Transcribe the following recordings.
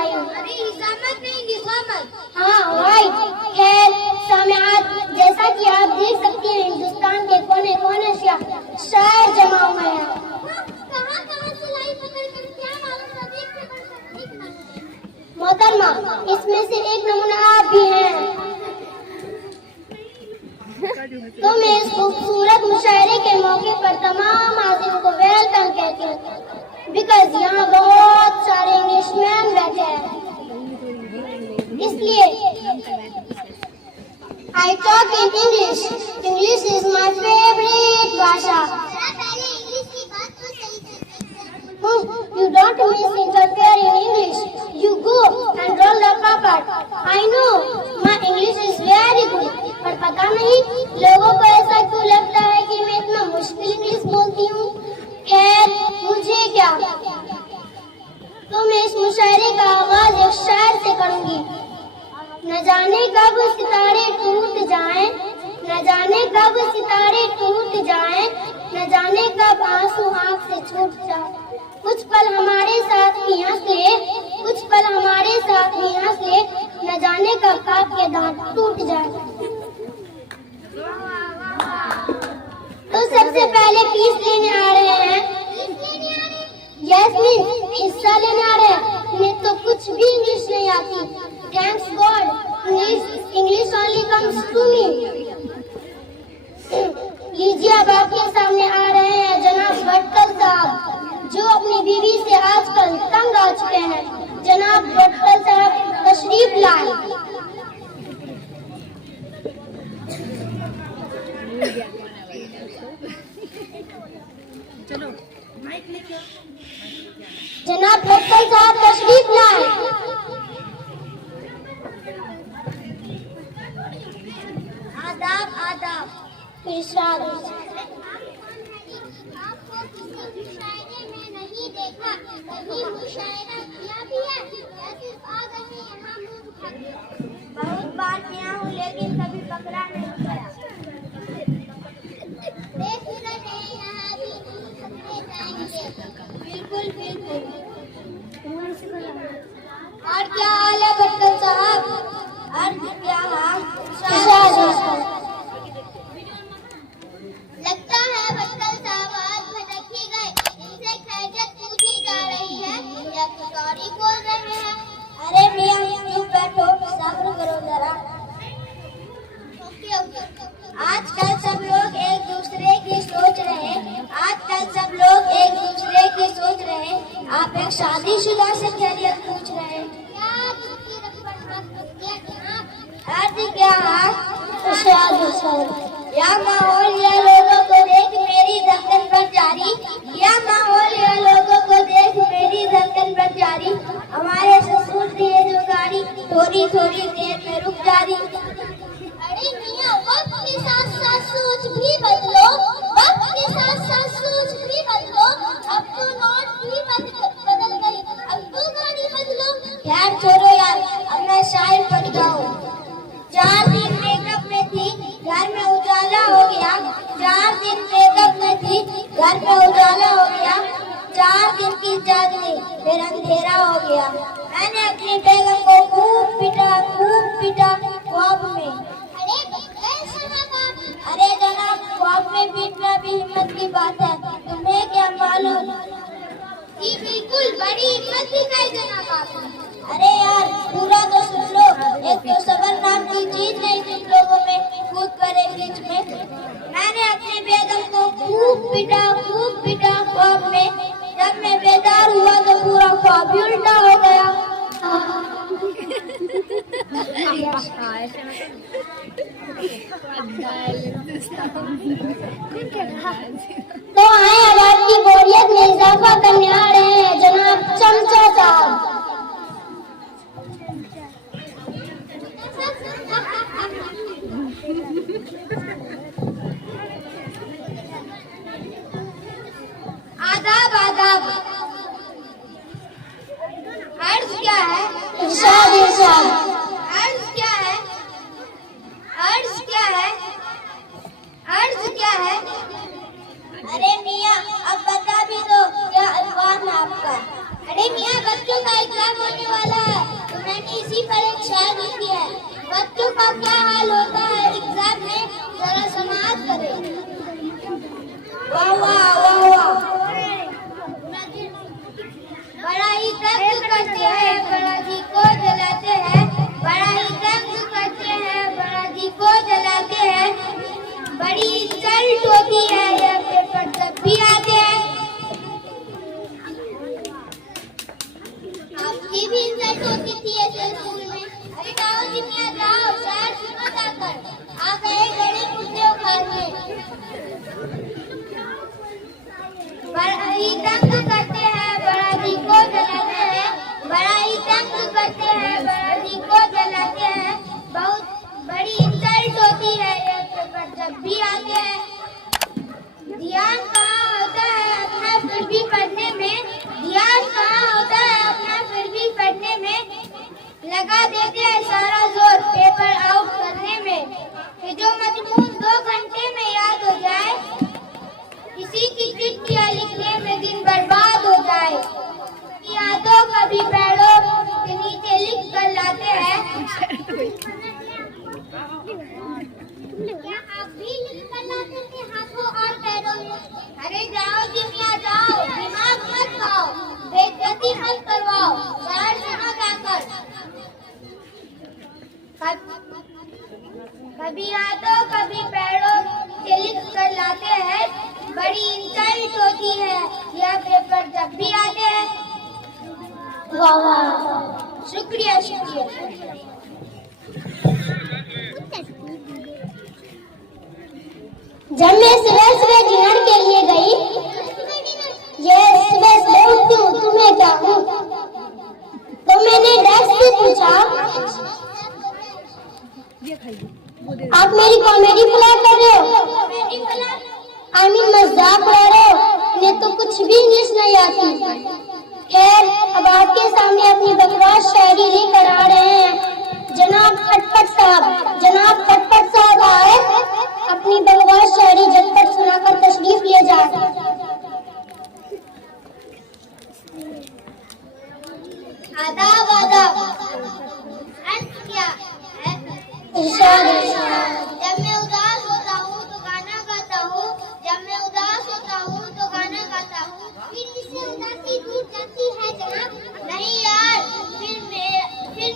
आई हूँ। अरे हिजामत नहीं निजामत। हाँ राइट। खैर सामियात, जैसा कि आप देख सकती हैं हिंदुस्तान के कोने कोने से शायर जमा हुए हैं। कहाँ से लाई पकड़ कर, क्या मालूम था, देखते बढ़कर। मोहतरमा, इसमें से एक नमूना आप भी हैं। तो मैं इस खूबसूरत मुशायरे के मौके पर तमाम हाजिरों को वेलकम कहती हूँ, बिकॉज यहाँ बहुत सारे इंग्लिशमैन बैठे हैं, इसलिए I talk in English. English is my favourite भाषा। पहले इंग्लिश की बात तो सही से। You don't misinterfere in English. You go and roll the paper. I know my English is very good. पर पता नहीं लोगों को ऐसा क्यों लगता है कि मैं इतना मुश्किल इंग्लिश बोलती हूँ। खैर मुझे क्या, तो मैं इस मुशायरे का आगाज एक शायर से करूँगी। न जाने कब सितारे टूट जाएं, न जाने कब सितारे टूट जाएं, न जाने कब आंसू आँख से छूट जाए। कुछ पल हमारे साथ ही हंस ले, कुछ पल हमारे साथ ही हंस ले, न जाने कब आपके दांत टूट जाए। तो सबसे पहले पीस लेने आ रहे हैं। यस मिस, हिस्सा लेने आ रहे हैं। इन्हें तो कुछ भी इंग्लिश नहीं आती। Thanks God, English only comes to me. लीजिए अब आपके सामने आ रहे हैं जनाब भटकल साहब, जो अपनी बीवी से आजकल तंग आ चुके हैं। जनाब भटकल साहब तशरीफ लाए। चलो माइक लेके आओ। जनाब भटकल साहब तशरीफ लाए। आदाब आदाब। इरशाद। आपको किसी मुशायरे में नहीं देखा, कभी मुशायरा किया भी है या सिर्फ आ गए हैं यहाँ मुंह उठा के? बहुत बार किया हूँ लेकिन कभी पकड़ा नहीं गया। बेफिक्र नहीं, यहाँ भी नहीं पकड़े जाएंगे। बिल्कुल बिल्कुल। और क्या हाल है भटकल साहब? अर्ज क्या हाल? लगता है भटकल साहब आज भटक ही गए। इनसे खैरियत पूछी जा रही है या सॉरी बोल रहे हैं? अरे मियां चुप बैठो, सब्र करो जरा। आजकल सब लोग एक दूसरे की सोच रहे हैं। आजकल सब लोग एक दूसरे की सोच रहे हैं। आप एक शादीशुदा से खैरियत पूछ रहे हैं। क्या दूसरी रखकर हाथ किया जनाब? अर्ज क्या हाल? या माहौल या लोगों को देख मेरी धड़कन पर जारी, या माहौल या लोगों को देख मेरी धड़कन पर जारी। हमारे ससुर दिए जो गाड़ी, थोड़ी थोड़ी देर में रुक जारी। अरे मियां, वक्त के साथ साथ सोच भी बदलो, वक्त के साथ साथ सोच भी बदलो। अब तो नॉट भी बदल गई, अब तो गाड़ी बदलो। यार छोड़ो यार, अब मैं शायर बन गया हूँ। 4 दिन मेकअप में थी, घर में उजाला हो गया। 4 दिन मेकअप में थी, घर में उजाला हो गया। 4 दिन की जागनी, फिर अंधेरा हो गया। मैंने अपनी बेगम को खूब पीटा ख्वाब में। अरे जनाब, ख्वाब में पीटना भी हिम्मत की बात है, तुम्हें क्या मालूम? जी बिल्कुल, बड़ी हिम्मत दिखाई जनाब आपने। अरे यार पूरा तो सुन लो। एक तो सबर नाम की चीज नहीं तुम लोगों में, कूद पड़े बीच में। मैंने अपनी बेगम को खूब पीटा ख्वाब में। जब मैं बेदार हुआ तो पूरा ख्वाब ही उल्टा हो गया। तो आए अब आपकी बोरियत में इजाफा करने आ रहे हैं जनाब चमचा साहब। आदाब आदाब। अर्ज क्या है? इरशाद इरशाद। अर्ज क्या है? अर्ज क्या है? अर्ज क्या है? अरे मियां अब बता भी दो, क्या का क्या हाल होता है एग्जाम में, जरा समाज करे। वाह वाह वाह वाह। बड़ा ही तंग करते हैं, बड़ा जी को जलाते हैं। बड़ा ही तंग करते हैं, बड़ा जी को जलाते हैं। बड़ी इंसल्ट होती है, यह पेपर तब भी आते हैं। आपकी भी इंसल्ट होती थी ऐसे स्कूल में। अरे जाओ जी मियां जाओ, शायद सुनो जाकर आ गए बड़े मुद्दे उखाड़ने। बड़ा ही तंग करते हैं, बड़ा जी को जलाते हैं। बड़ा ही तंग करते हैं, बड़ा जी को जलाते हैं। बहुत बड़ी इंसल्ट होती है, ये पेपर जब भी आते हैं। ध्यान कहाँ होता है अपना फिर भी पढ़ने में, ध्यान कहाँ होता है अपना फिर भी पढ़ने में। लगा देते हैं सारा जोर पेपर आउट करने में, कि जो मजमून 2 घंटे में याद हो जाए, किसी की चिट्ठियाँ लिखने में दिन बर्बाद हो जाए। यादों कभी पैरों के नीचे लिख कर लाते हैं। क्या आप भी लिख कर लाते थे हाथों और पैरों में? अरे जाओ जी मियां जाओ, दिमाग मत खाओ, बेइज्जती मत करवाओ, शायर सुनो जाकर। कभी हाथों कभी पैरों से लिख कर लाते हैं। बड़ी इंसल्ट होती है, यह पेपर जब भी आते हैं। वाह वाह, शुक्रिया शुक्रिया। जब मैं सुबह सुबह डिनर के लिए गई, ये सुबह सुबह उठती हूँ, तुम्हें क्या हूँ? तो मैंने डेस्क से पूछा, आप मेरी कॉमेडी फ्लैग कर रहे हो? मजाक उड़ा रहे हो? इन्हें तो कुछ भी इंग्लिश नहीं आती। खैर, अब आपके सामने अपनी बकवास शायरी लेकर आ रहे हैं। जनाब खटपट साहब आए, अपनी बकवास शायरी झटपट सुनाकर तशरीफ ले जाए। आदाब आदाब। अर्थ क्या है? जब मैं उदास होता हूँ तो गाना गाता हूँ, जब मैं उदास होता हूँ तो गाना गाता हूँ, फिर इससे उदासी दूर जाती है जनाब। नहीं यार, फिर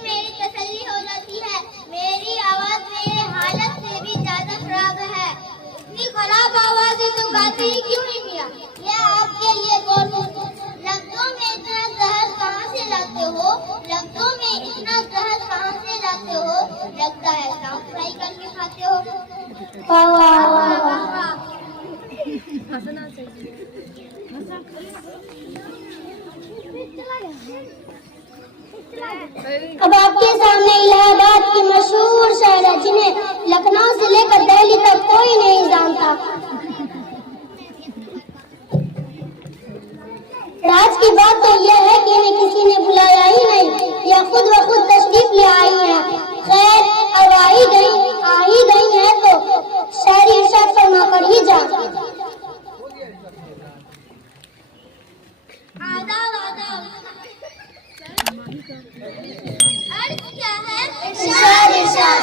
मेरी तसल्ली हो जाती है। मेरी आवाज मेरे हालत से भी ज्यादा खराब है। इतनी खराब आवाज है तो गाते ही क्यों नहीं मिया? यह आपके लिए गौर। लफ्जों में इतना जहर कहाँ से लाते हो? लफ्जों में इतना जहर कहाँ से लाते हो? लगता है साफ फ्राई करके खाते हो। अब आपके सामने इलाहाबाद की मशहूर शायरा, जिन्हें लखनऊ से लेकर दिल्ली तक कोई नहीं जानता। राज की बात तो यह है कि इन्हें किसी ने बुलाया ही नहीं, या खुद ब खुद तशरीफ ले आई है। खैर, अब आ ही गई है तो शायरी इरशाद फरमा कर ही जा। आदाब आदाब। अर्थ क्या है? इरशाद।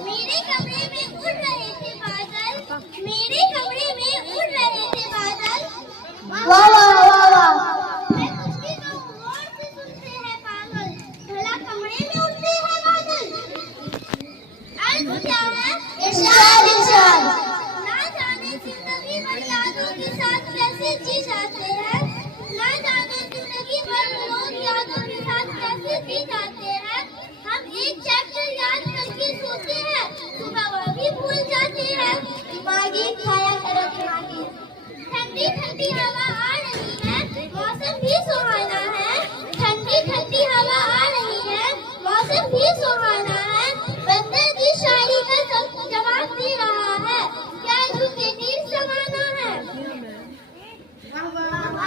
मेरे कमरे में उड़ रहे थे बादल, मेरे कमरे में उड़ रहे थे बादल। वाह वाह वाह वाह। मैं कुछ भी कहूँ गौर से सुनते हैं पागल, भला कमरे में उड़ते हैं बादल। अर्थ क्या है? इरशाद। ना जाने जिंदगी भर यादों के साथ कैसे जी जाते हैं, ना जाने जिंदगी भर लोग यादों के साथ कैसे जी जाते हैं। हम एक चैप्टर याद करके सोते हैं, सुबह वह भी भूल जाते हैं। दिमागी खाया करो दिमागी। ठंडी ठंडी हवा आ रही है, मौसम भी सुहाना है। ठंडी ठंडी हवा आ रही है, मौसम भी सुहाना है। बंदर की शायरी का सब जवाब दे रहा है, क्या झूठे नीर समाना है।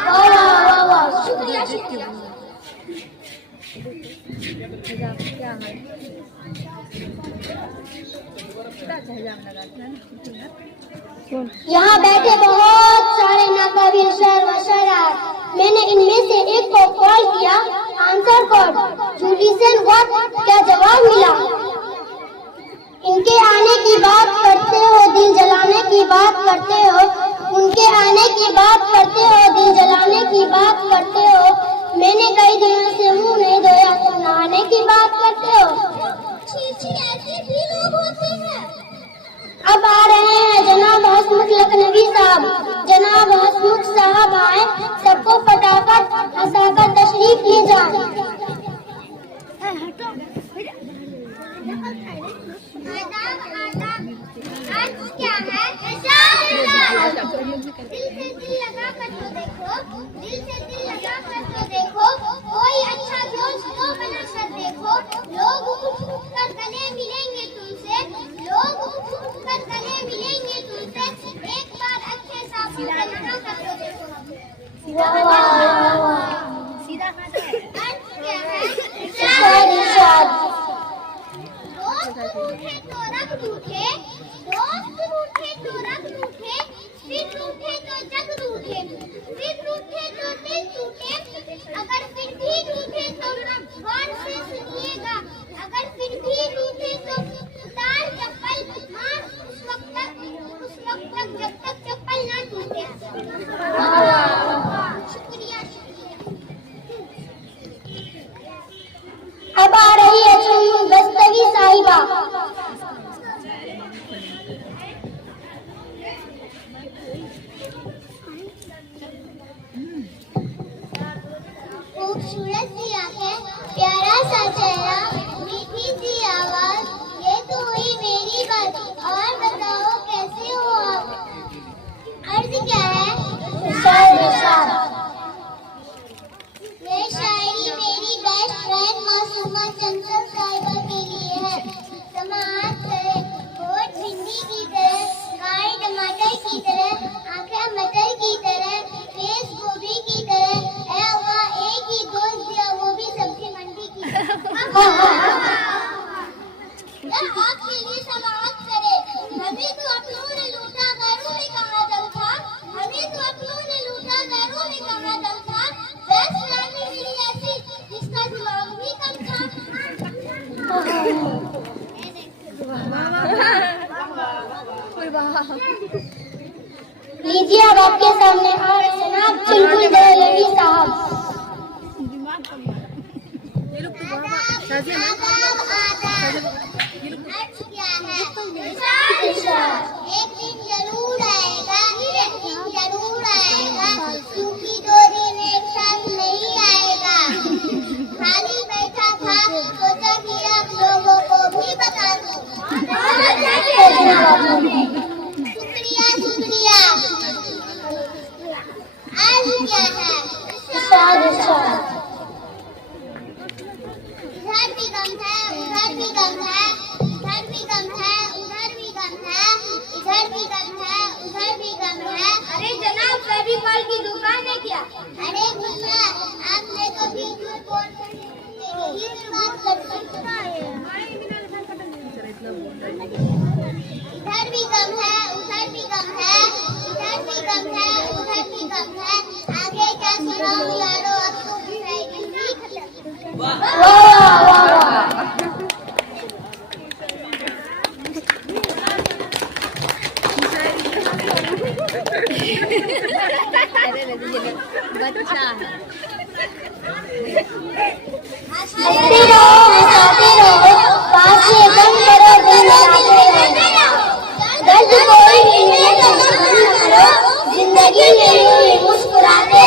वाह वाह, शुक्रिया शुक्रिया। यहाँ बैठे बहुत सारे नाकाबिल शायर व शायरात। मैंने इनमें से एक को कॉल किया, आंसर कॉल, जूलिसन व्हाट, क्या जवाब मिला? मारते हो, उनके आने की बात करते हो, दिल जलाने की बात करते हो। मैंने कई दिनों से मुंह नहीं धोया, तुम नहाने की बात करते हो। छी ऐसे भी लोग होते हैं। अब आ रहे हैं जनाब हसमुख लखनवी साहब। जनाब हसमुख साहब आए, सबको फटाफट हंसाकर तशरीफ ले जाए। अर्थ क्या है? दिल से दिल लगा कर तो देखो, दिल से दिल लगा कर तो देखो, कोई अच्छा दोस्त तो बना कर देखो। लोग उठ उठ कर गले मिलेंगे तुमसे, लोग उठ उठ कर गले मिलेंगे तुमसे। एक बार अच्छे साबुन से लगा कर तो देखो। अर्थ क्या है? दोस्त रूठे तो रब रूठे, दोस्त रूठे तो रब रूठे, फिर रूठे तो जग रूठे, फिर रूठे तो दिल टूटे। अगर फिर भी रूठे तो गौर से सुनिएगा, अगर फिर भी रूठे तो उतार चप्पल, मार उस वक्त तक जब तक चप्पल ना टूटे। शुक्रिया। अब आ रही है चुन्नू दस्तगी साहिबा। खूबसूरत सी आंखें, प्यारा सा चेहरा, मीठी सी आवाज, ये तो हुई मेरी बात। और बताओ कैसे हो आप? अर्ज क्या है? ये शायरी मेरी बेस्ट फ्रेंड मासूमा चंचल साहिबा के लिए है। समाअत करे, होठ भिंडी की तरह, गाय टमाटर की तरह, आंखें मटर की तरह, फेस गोभी की तरह। ऐ अल्लाह, एक ही दोस्त दिया, वो भी सब्जी मंडी की तरह। आपके लिए समाअत करे, हमें तो अपनों ने लूटा, गैरों में कहाँ दम था, हमें तो अपनों ने लूटा, गैरों में कहाँ दम था। बेस्ट फ्रेंड मेरी ऐसी जिसका दिमाग भी कम था। लीजिए अब आपके सामने आ रहे जनाब चुलबुल दहलवी साहब। अर्थ क्या है? एक दिन जरूर आएगा, एक दिन जरूर आएगा, क्योंकि 2 दिन एक साथ नहीं आएगा। खाली बैठा था, सोचा कि आप लोगों को भी बता दूं। शुक्रिया शुक्रिया। आज क्या है? इधर भी गम है, उधर भी गम है, इधर भी गम है, उधर भी गम है, इधर भी गम है, उधर भी गम है। अरे जनाब, फेविकॉल की दुकान है क्या? अरे भैया, आपने तो भी झूठ बोल कर यही बात करते। इधर भी गम है, उधर भी गम है, इधर भी गम है, उधर भी गम है। आगे क्या सुनाऊं यारो, अब तो जिंदगी ही खत्म। हंसते रहो, हंसाते रहो, पास से कम करो, दिल लगाते रहो। दर्द कोई भी नहीं तो गम न करो, जिंदगी में यूं ही मुस्कुराते